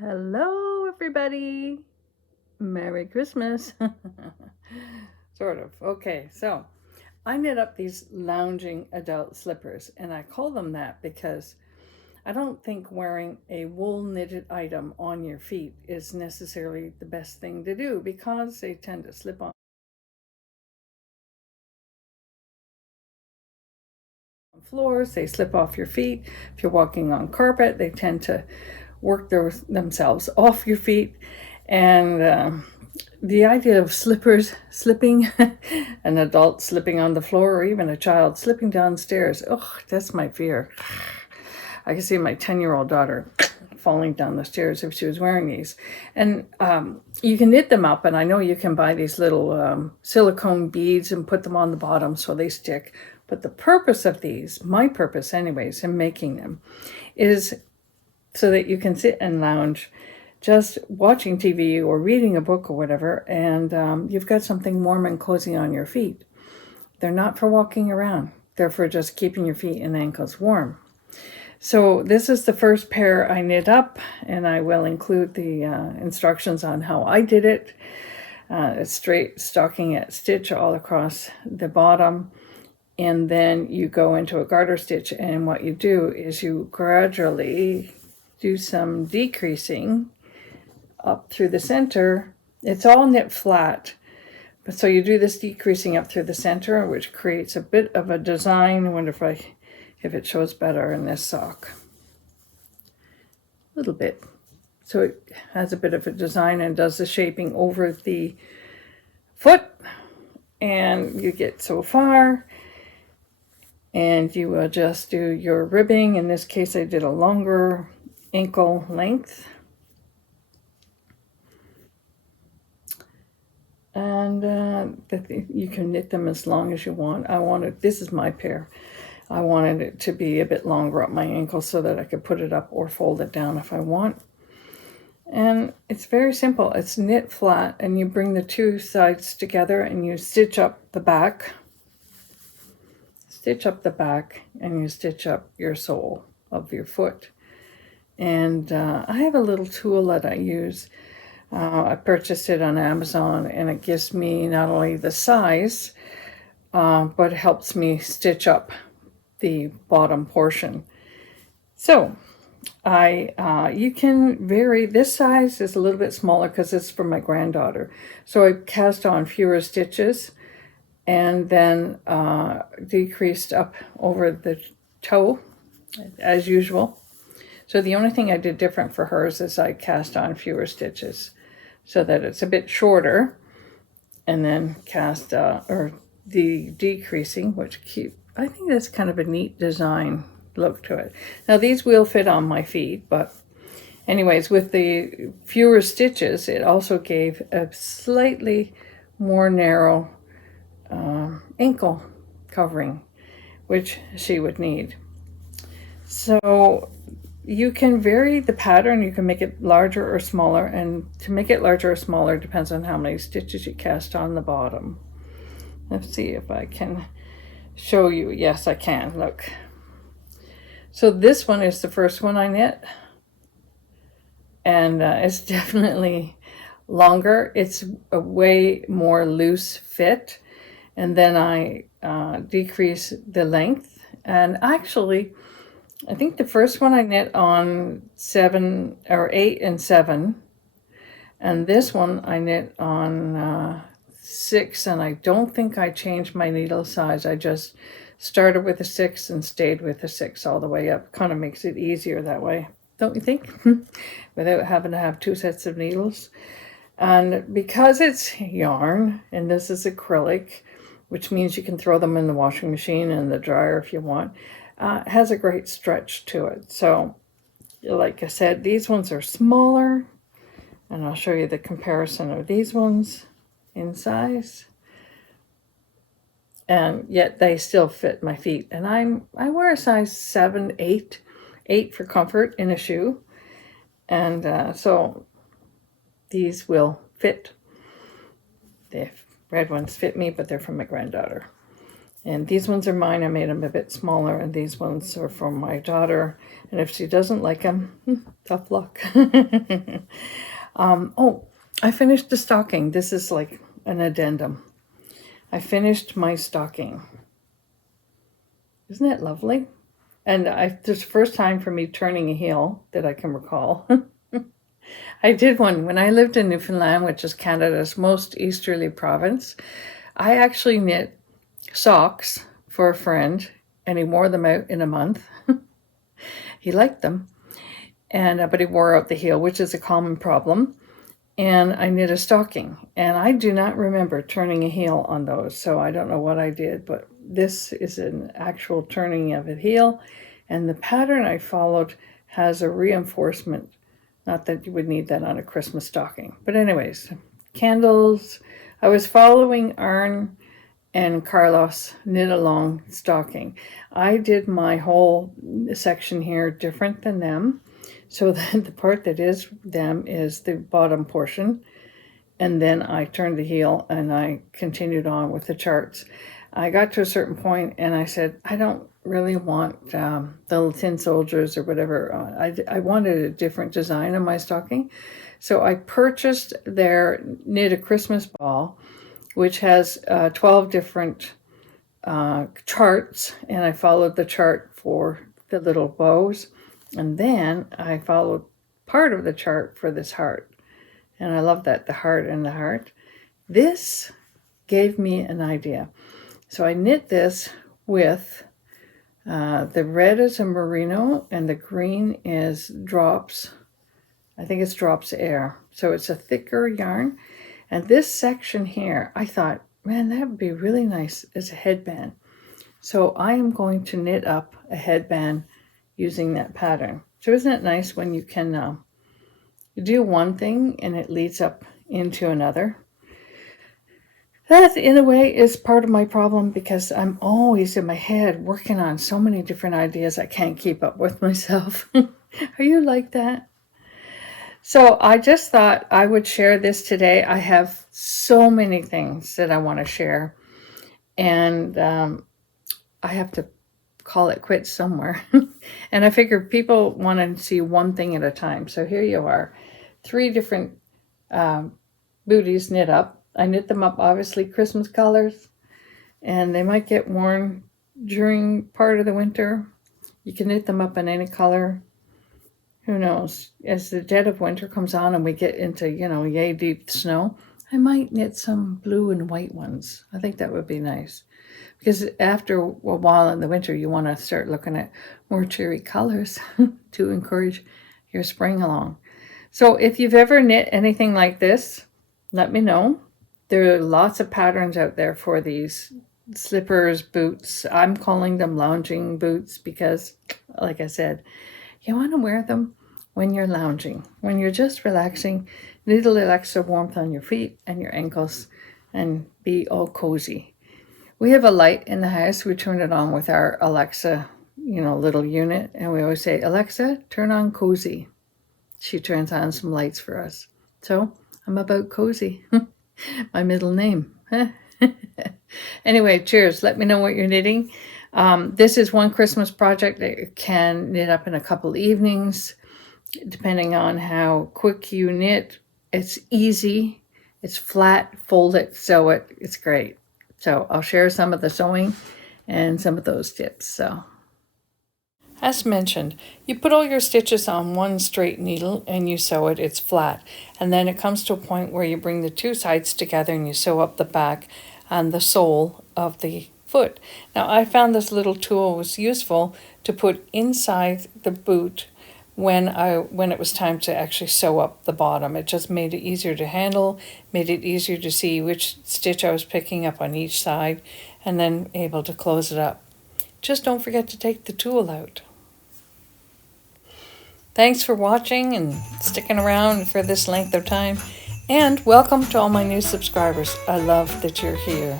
Hello, everybody. Merry Christmas. Sort of. Okay, so I knit up these lounging adult slippers, and I call them that because I don't think wearing a wool knitted item on your feet is necessarily the best thing to do because they tend to slip on floors, they slip off your feet. If you're walking on carpet, they tend to work themselves off your feet. And the idea of slippers slipping, an adult slipping on the floor, or even a child slipping downstairs, oh, that's my fear. I can see my 10-year-old daughter falling down the stairs if she was wearing these. And you can knit them up, and I know you can buy these little silicone beads and put them on the bottom so they stick. But the purpose of these, my purpose anyways, in making them, is so that you can sit and lounge just watching TV or reading a book or whatever, and you've got something warm and cozy on your feet. They're not for walking around. They're for just keeping your feet and ankles warm. So this is the first pair I knit up, and I will include the instructions on how I did it. It's straight stockinette stitch all across the bottom, and then you go into a garter stitch, and what you do is you gradually do some decreasing up through the center. It's all knit flat, but so you do this decreasing up through the center, which creates a bit of a design. I wonder if it shows better in this sock. A little bit. So it has a bit of a design and does the shaping over the foot, and you get so far, and you will just do your ribbing. In this case, I did a longer ankle length. And you can knit them as long as you want. This is my pair. I wanted it to be a bit longer up my ankle so that I could put it up or fold it down if I want. And it's very simple. It's knit flat, and you bring the two sides together and you stitch up the back. Stitch up the back, and you stitch up your sole of your foot. And I have a little tool that I use. I purchased it on Amazon, and it gives me not only the size, but helps me stitch up the bottom portion. So you can vary. This size is a little bit smaller because it's for my granddaughter. So I cast on fewer stitches and then decreased up over the toe as usual. So the only thing I did different for hers is I cast on fewer stitches so that it's a bit shorter, and then cast or the decreasing, which I think that's kind of a neat design look to it. Now these will fit on my feet, but anyways, with the fewer stitches, it also gave a slightly more narrow ankle covering, which she would need. So you can vary the pattern. You can make it larger or smaller, and to make it larger or smaller depends on how many stitches you cast on the bottom. Let's see if I can show you. Yes, I can. Look. So this one is the first one I knit, and it's definitely longer. It's a way more loose fit, and then I decrease the length. And actually, I think the first one I knit on 7 or 8 and 7, and this one I knit on 6, and I don't think I changed my needle size. I just started with a 6 and stayed with a 6 all the way up. Kind of makes it easier that way, don't you think? Without having to have 2 sets of needles. And because it's yarn, and this is acrylic, which means you can throw them in the washing machine and the dryer if you want, has a great stretch to it. So like I said, these ones are smaller, and I'll show you the comparison of these ones in size, and yet they still fit my feet. And I wear a size 7, 8 for comfort in a shoe, and so these will fit. The red ones fit me, but they're from my granddaughter. And these ones are mine. I made them a bit smaller, and these ones are from my daughter. And if she doesn't like them, tough luck. Oh, I finished the stocking. This is like an addendum. I finished my stocking. Isn't that lovely? And this is the first time for me turning a heel that I can recall. I did one when I lived in Newfoundland, which is Canada's most easterly province. I actually knit socks for a friend, and he wore them out in a month. He liked them, and but he wore out the heel, which is a common problem. And I knit a stocking, and I do not remember turning a heel on those, so I don't know what I did, but this is an actual turning of a heel, and the pattern I followed has a reinforcement. Not that you would need that on a Christmas stocking, but anyways, candles. I was following Arn and Carlos knit along stocking. I did my whole section here different than them. So the part that is them is the bottom portion. And then I turned the heel and I continued on with the charts. I got to a certain point and I said, I don't really want the little tin soldiers or whatever. I wanted a different design on my stocking. So I purchased their Knit a Christmas Ball, which has 12 different charts. And I followed the chart for the little bows. And then I followed part of the chart for this heart. And I love that, the heart and the heart. This gave me an idea. So I knit this with the red is a merino and the green is drops. I think it's drops air. So it's a thicker yarn. And this section here, I thought, man, that would be really nice as a headband. So I am going to knit up a headband using that pattern. So isn't it nice when you can do one thing and it leads up into another? That, in a way, is part of my problem because I'm always in my head working on so many different ideas I can't keep up with myself. Are you like that? So I just thought I would share this today. I have so many things that I want to share, and I have to call it quits somewhere. And I figured people want to see one thing at a time. So here you are, 3 different booties knit up. I knit them up, obviously, Christmas colors, and they might get worn during part of the winter. You can knit them up in any color. Who knows? As the dead of winter comes on and we get into, yay deep snow, I might knit some blue and white ones. I think that would be nice. Because after a while in the winter, you want to start looking at more cheery colors to encourage your spring along. So if you've ever knit anything like this, let me know. There are lots of patterns out there for these slippers, boots. I'm calling them lounging boots because, like I said, you want to wear them when you're lounging, when you're just relaxing, need a little extra warmth on your feet and your ankles, and be all cozy. We have a light in the house. We turn it on with our Alexa, little unit, and we always say, Alexa, turn on cozy. She turns on some lights for us. So I'm about cozy. My middle name. Anyway, cheers. Let me know what you're knitting. This is one Christmas project that you can knit up in a couple evenings, depending on how quick you knit. It's easy. It's flat, fold it, sew it. It's great. So I'll share some of the sewing and some of those tips. So, as mentioned, you put all your stitches on one straight needle and you sew it. It's flat. And then it comes to a point where you bring the 2 sides together and you sew up the back and the sole of the foot. Now, I found this little tool was useful to put inside the boot when it was time to actually sew up the bottom. It just made it easier to handle, made it easier to see which stitch I was picking up on each side, and then able to close it up. Just don't forget to take the tool out. Thanks for watching and sticking around for this length of time. And welcome to all my new subscribers. I love that you're here.